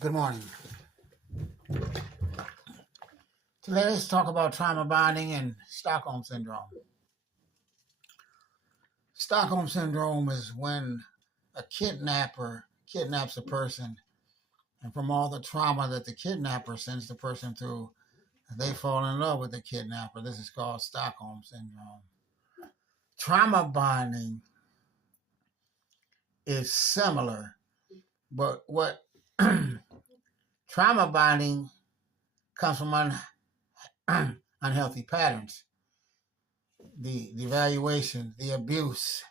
Good morning. Today, let's talk about trauma bonding and Stockholm Syndrome. Stockholm Syndrome is when a kidnapper kidnaps a person, and from all the trauma that the kidnapper sends the person through, they fall in love with the kidnapper. This is called Stockholm Syndrome. Trauma bonding is similar, but what trauma bonding comes from unhealthy patterns. The evaluation, the abuse,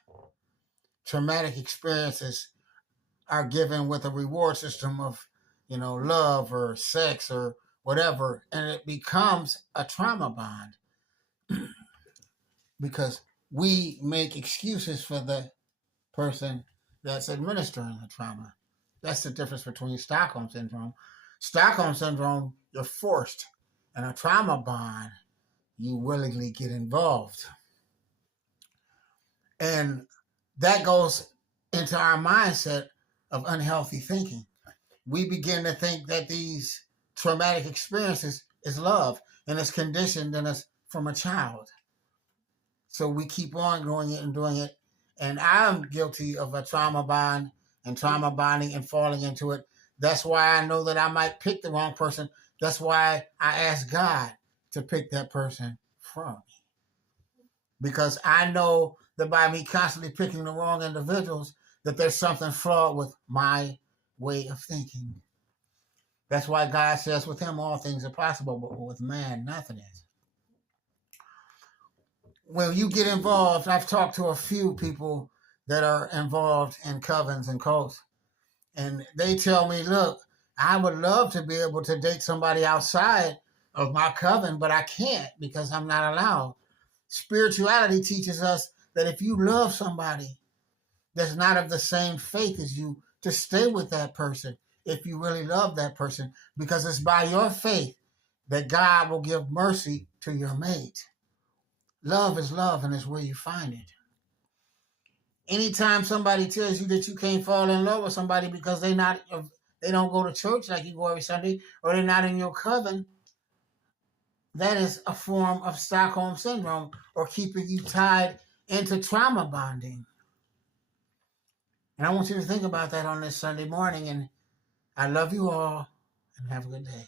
traumatic experiences are given with a reward system of, love or sex or whatever, and it becomes a trauma bond because we make excuses for the person that's administering the trauma. That's the difference between Stockholm Syndrome. Stockholm Syndrome, you're forced. In a trauma bond, you willingly get involved. And that goes into our mindset of unhealthy thinking. We begin to think that these traumatic experiences is love and it's conditioned in us from a child. So we keep on doing it and doing it. And I'm guilty of a trauma bond and trauma bonding and falling into it. That's why I know that I might pick the wrong person. That's why I ask God to pick that person from me. Because I know that by me constantly picking the wrong individuals, that there's something flawed with my way of thinking. That's why God says with him all things are possible, but with man nothing is. When you get involved, I've talked to a few people that are involved in covens and cults, and they tell me, look, I would love to be able to date somebody outside of my coven, but I can't because I'm not allowed. Spirituality teaches us that if you love somebody that's not of the same faith as you, to stay with that person if you really love that person, because it's by your faith that God will give mercy to your mate. Love is love, and it's where you find it. Anytime somebody tells you that you can't fall in love with somebody because they don't go to church like you go every Sunday, or they're not in your coven, that is a form of Stockholm Syndrome or keeping you tied into trauma bonding. And I want you to think about that on this Sunday morning. And I love you all, and have a good day.